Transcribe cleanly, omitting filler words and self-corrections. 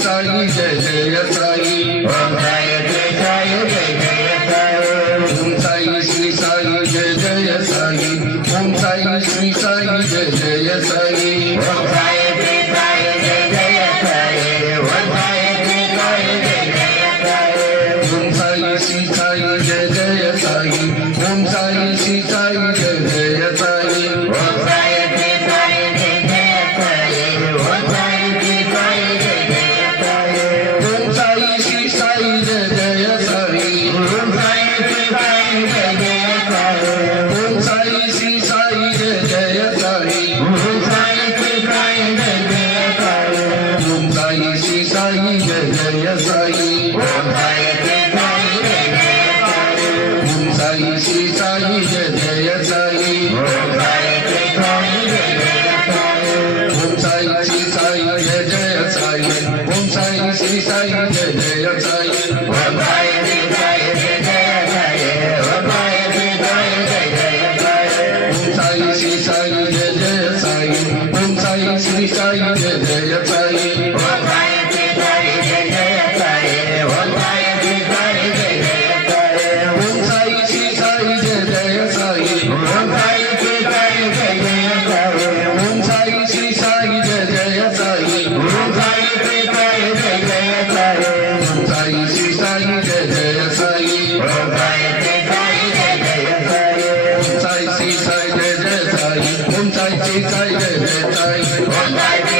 Sai Jai Jai Sai Shri Sai Jai Jai Sai Om Sai Shri Sai Jai Jai Sai Om Sai Shri Sai Jai Jai Sai Om Sai Shri Sai Jai Jai Sai Om Sai Shri Sai Jai Jai Sai Om Sai Shri Sai Jai Jai Sai Om Sai Shri Sai Jai Jai Sai Om Sai Shri Sai Jai Jai Sai Om Sai Shri Sai Jai Jai Sai Om Sai Shri Sai Jai Jai Sai Om Sai Shri Sai Jai Jai Sai Om Sai Shri Sai Jai Jai Sai Om Sai Shri Sai Jai Jai Sai Om Sai Shri Sai Jai Jai Sai Om Sai Shri Sai Jai Jai Sai Om Sai